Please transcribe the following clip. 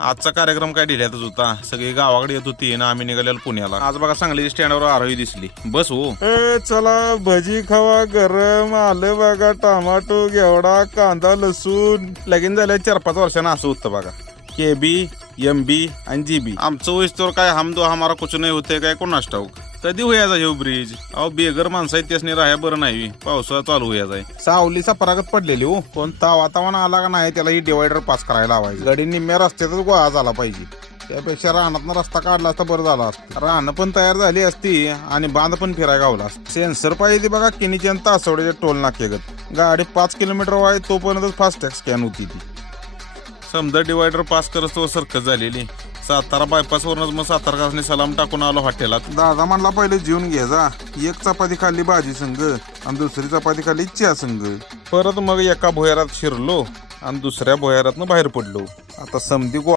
आजचा कार्यक्रम काय ढिल्यातच होता. सगळी गावाकडे येत होती ना, आम्ही निघालेलो पुण्याला. आज बघा सांगली स्टँडवर आरोही दिसली. बस हो चला भजी खावा गरम आलं बघा, टमाटो घेवडा कांदा लसूण. लगीन झाल्या 4-5 वर्षांना असं होतं बघा. KB MB आणि GB. आमचं वयस्तोर काय हम दो हमारा कुछ नाही होते काय कोणास ठाऊक. कधी होयाचा हे ब्रिज. अहो बेगर माणसं आहेत त्यासनी राहाय बरं नाही. पावसाळा चालू होयाचा आहे. सावलीचा परागत पडलेली हो. कोणता वातावरण आला का नाही त्याला ही डिवायडर पास करायला लावायचं. गाडी निम्म्या रस्त्यातच गोळा झाला पाहिजे. त्यापेक्षा रानातनं रस्ता काढला असता बरं झाला असतं. रानं पण तयार झाली असती आणि बांध पण फिराय गावला असतं. सेन्सर पाहिजे बघा किनीच्या तासवड्याच्या टोल नाक्यागत. गाडी 5 किलोमीटर वाय तोपर्यंत फास्टॅग स्कॅन होती ती. समजा डिवायडर पास करत तो सरकत झालेली. सातारा बायपास वरूनच मग सातारकासने सलाम टाकून आलो हॉटेलात. दादा म्हणला पहिले जेवून घे जा. एक चपाती खाल्ली भाजी संग आणि दुसरी चपाती खाल्ली चहा संग. परत मग एका भुयारात शिरलो आणि दुसऱ्या भुयारातनं बाहेर पडलो. आता समधी